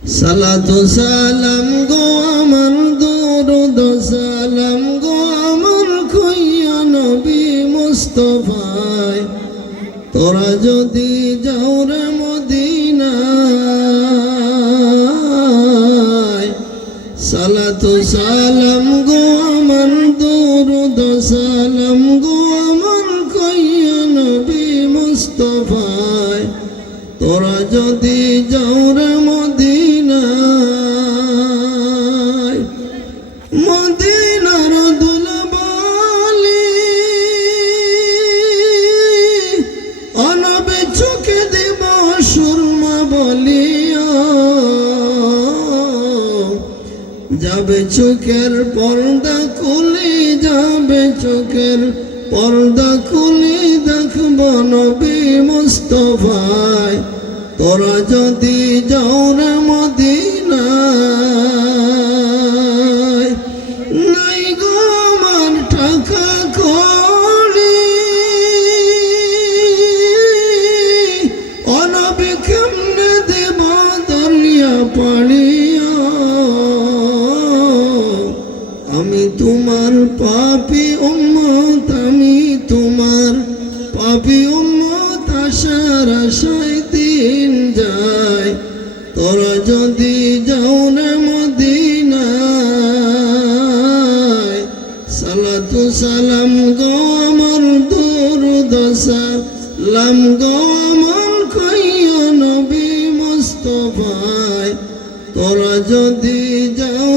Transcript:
সালাতু সালাম গো আমার দরুদ, সালাম গো আমার খইয়া নবী মুস্তফায়। তোরা যদি যাও রে মদিনায়, সালাতু সালাম গো আমার দরুদ, সালাম গো আমার খইয়া নবী মুস্তফায়। তোরা যদি যাও রে যাবে চোখের পর্দা খুলে, যাবে চোখের পর্দা খুলে, দেখব নবী মুস্তফায়। তোরা যদি যাও রে মদিনায়, নাই দেব দরিয়া পাড়িয়া আমি তোমার পাপি তোমার পাপি দিন যায়। তোরা যদি যাও না সালাম গো আমার দরুদ সালাম গো আমার তোরা যদি যাও